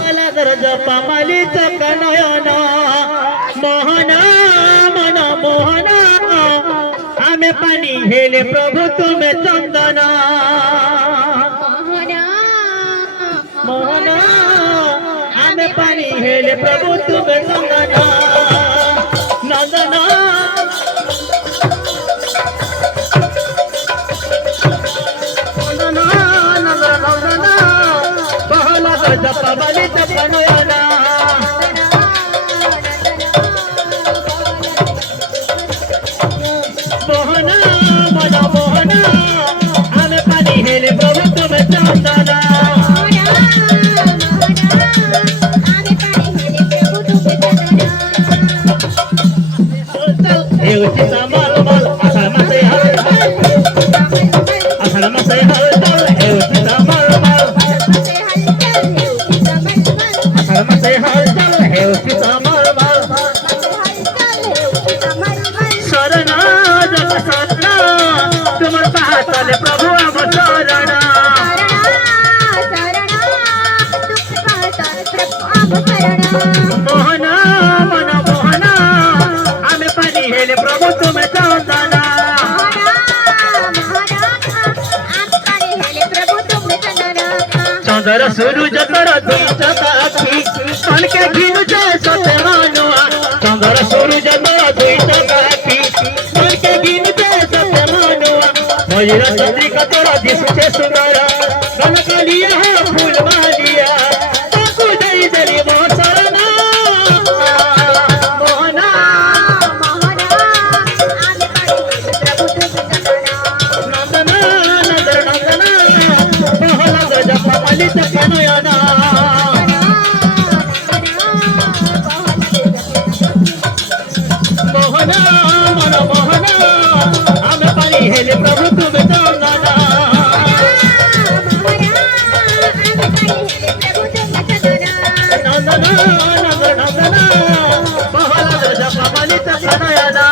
मला जर जपा मालीच कनयना मोहना मन मोहना आम्ही पाणी हेले प्रभु तुम्ही चंदना मोहना आम्ही पाणी हेले प्रभु तुम्ही चंदना नंदना जपा मालीच कनयना मोहना मन मोहना आम्ही पाणी हेले प्रभु तुम्ही चंदना एवढीचा माल माल असा मसे हल असा मसे हल चल एवढीचा माल माल असा मसे हल चल एवढीचा माल माल शरणा जग शरणा तुमर पाहताले प्रभु आम शरणा मोहना मन मोहना आम्ही पाणी हेले प्रभु तुम्ही चंदना चंद्र सूरज तर दुईच साथी पण के घेऊन सते मानुआ चंद्र सूरज तर दुईच साथी पण के घेऊन सते मानुआ मयूर चंद्रिका तोरा दिसुचे सुंदर कनकालिया फूल मालिया ताकू दई दरी मोसरना मोहना नंदना नंदर नंदना मोहला जपा मालीच कनयना मोहना मन मोहना आम्ही पाणी हेले प्रभु तुम्ही चंदना नंदना नंदर नंदना मोहला जपा मालीच कनयना